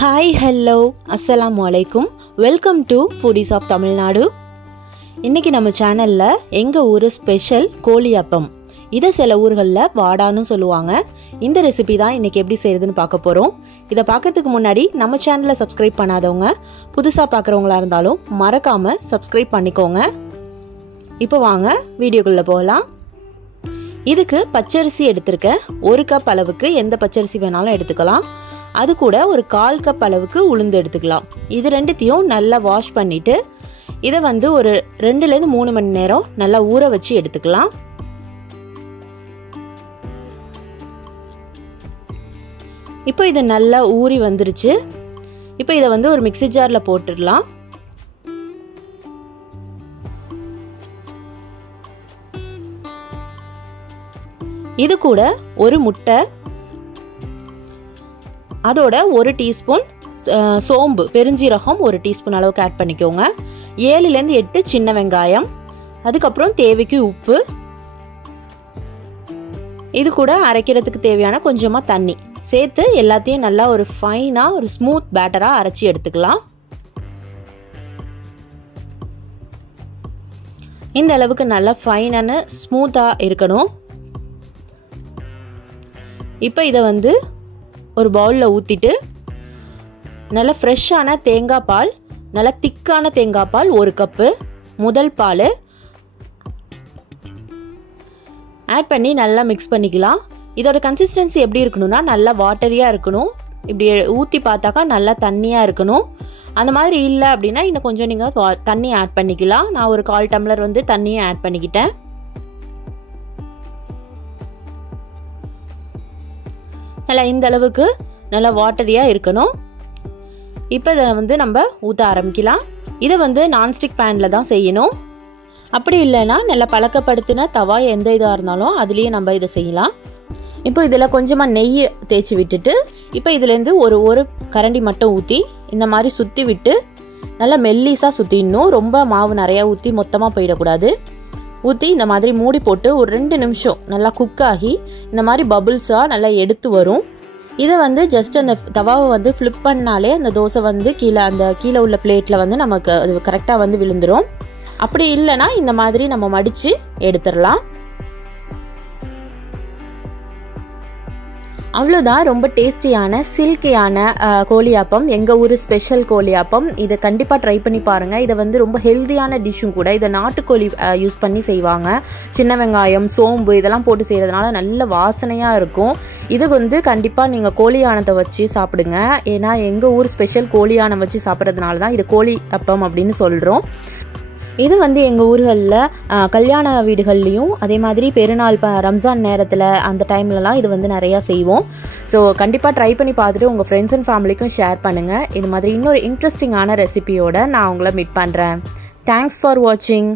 Hi, hello, assalamu alaikum. Welcome to Foodies of Tamil Nadu. இன்னைக்கு நம்ம சேனல்ல எங்க ஊர் ஸ்பெஷல் கோழி அப்பம். இத சில ஊர்கள்ல வாடான்னு சொல்லுவாங்க. இந்த ரெசிபி தான் இன்னைக்கு எப்படி செய்யறதுன்னு பார்க்க போறோம். இத பார்க்கிறதுக்கு முன்னாடி நம்ம சேனலை சப்ஸ்கிரைப் பண்ணாதவங்க புதுசா பார்க்கறவங்களா இருந்தாலும் மறக்காம சப்ஸ்கிரைப் பண்ணிக்கோங்க. இப்போ வாங்க வீடியோக்குள்ள போகலாம். இதுக்கு பச்சரிசி எடுத்துர்க்கேன். 1 கப் அளவுக்கு எந்த பச்சரிசி வேணாலும் எடுத்துக்கலாம். அது கூட ஒரு 1/4 கப் அளவுக்கு உளுந்து எடுத்துக்கலாம். இது ரெண்டுத்தையும் நல்லா வாஷ் பண்ணிட்டு இதை வந்து ஒரு 2 ல இருந்து 3 மணி நேரம் நல்லா ஊற வச்சு எடுத்துக்கலாம். இப்போ இது நல்லா ஊறி வந்துருச்சு. இப்போ இதை வந்து ஒரு மிக்ஸி ஜார்ல போட்டுடலாம். இது கூட ஒரு முட்டை, அதோட 1 டீஸ்பூன் சோம்பு பெருஞ்சீரகம் 1 டீஸ்பூன் அளவுக்கு ஆட் பண்ணிக்கோங்க. 7 ல இருந்து 8 சின்ன வெங்காயம், அதுக்கப்புறம் தேவைக்கு உப்பு, இது கூட அரைக்கிறதுக்கு தேவையான கொஞ்சமா தண்ணி சேர்த்து எல்லாத்தையும் நல்லா ஒரு ஃபைனா ஒரு ஸ்மூத் பேட்டரா அரைச்சி எடுத்துக்கலாம். இந்த அளவுக்கு நல்லா ஃபைனான ஸ்மூத்தா இருக்கணும். இப்போ இதை வந்து ஒரு பவுலில் ஊற்றிட்டு நல்ல ஃப்ரெஷ்ஷான தேங்காய் பால், நல்ல திக்கான தேங்காய் பால் 1 கப்பு, முதல் பால் ஆட் பண்ணி நல்லா மிக்ஸ் பண்ணிக்கலாம். இதோட கன்சிஸ்டன்சி எப்படி இருக்கணும்னா நல்லா வாட்டரியாக இருக்கணும். இப்படி ஊற்றி பார்த்தாக்கா நல்லா தண்ணியாக இருக்கணும். அந்த மாதிரி இல்லை அப்படின்னா இன்னும் கொஞ்சம் நீங்கள் தண்ணி ஆட் பண்ணிக்கலாம். நான் ஒரு 1/4 டம்ளர் வந்து தண்ணியும் ஆட் பண்ணிக்கிட்டேன். நல்லா இந்த அளவுக்கு நல்லா வாட்டரியாக இருக்கணும். இப்போ இதை வந்து நம்ம ஊற்ற ஆரம்பிக்கலாம். இதை வந்து நான்ஸ்டிக் பேனில் தான் செய்யணும். அப்படி இல்லைன்னா நல்லா பழக்கப்படுத்தின தவா எந்த இதாக இருந்தாலும் அதுலேயே நம்ம இதை செய்யலாம். இப்போ இதில் கொஞ்சமாக நெய் தேய்ச்சி விட்டுட்டு இப்போ இதுலேருந்து ஒரு கரண்டி மட்டும் ஊற்றி இந்த மாதிரி சுற்றி விட்டு நல்லா மெல்லிஸாக சுற்றிடணும். ரொம்ப மாவு நிறையா ஊற்றி மொத்தமாக போயிடக்கூடாது. ஊற்றி இந்த மாதிரி மூடி போட்டு ஒரு 2 நிமிஷம் நல்லா குக் ஆகி இந்த மாதிரி பபுள்ஸாக நல்லா எடுத்து வரும். இதை வந்து ஜஸ்ட் அந்த தவாவை வந்து ஃப்ளிப் பண்ணாலே அந்த தோசை வந்து கீழே உள்ள பிளேட்டில் வந்து நமக்கு அது கரெக்டாக வந்து விழுந்துடும். அப்படி இல்லைன்னா இந்த மாதிரி நம்ம மடித்து எடுத்துடலாம். அவ்வளோதான், ரொம்ப டேஸ்டியான சில்கியான கோழியாப்பம், எங்கள் ஊர் ஸ்பெஷல் கோழியாப்பம். இதை கண்டிப்பாக ட்ரை பண்ணி பாருங்கள். இதை வந்து ரொம்ப ஹெல்த்தியான டிஷ்ஷும் கூட. இதை நாட்டுக்கோழி யூஸ் பண்ணி செய்வாங்க. சின்ன வெங்காயம், சோம்பு இதெல்லாம் போட்டு செய்கிறதுனால நல்ல வாசனையாக இருக்கும். இது வந்து கண்டிப்பாக நீங்கள் கோழியானத்தை வச்சு சாப்பிடுங்க. ஏன்னா எங்கள் ஊர் ஸ்பெஷல் கோழியானம் வச்சு சாப்பிட்றதுனால தான் இது கோழி அப்பம் அப்படின்னு சொல்கிறோம். இது வந்து எங்கள் ஊர்களில் கல்யாண வீடுகள்லையும் அதே மாதிரி பெருநாள் ரம்ஜான் நேரத்தில் அந்த டைம்லலாம் இது வந்து நிறையா செய்வோம். ஸோ கண்டிப்பாக ட்ரை பண்ணி பார்த்துட்டு உங்கள் ஃப்ரெண்ட்ஸ் அண்ட் ஃபேமிலிக்கும் ஷேர் பண்ணுங்கள். இது மாதிரி இன்னொரு இன்ட்ரெஸ்டிங்கான ரெசிபியோட நான் உங்களை மீட் பண்ணுறேன். தேங்க்ஸ் ஃபார் வாட்சிங்.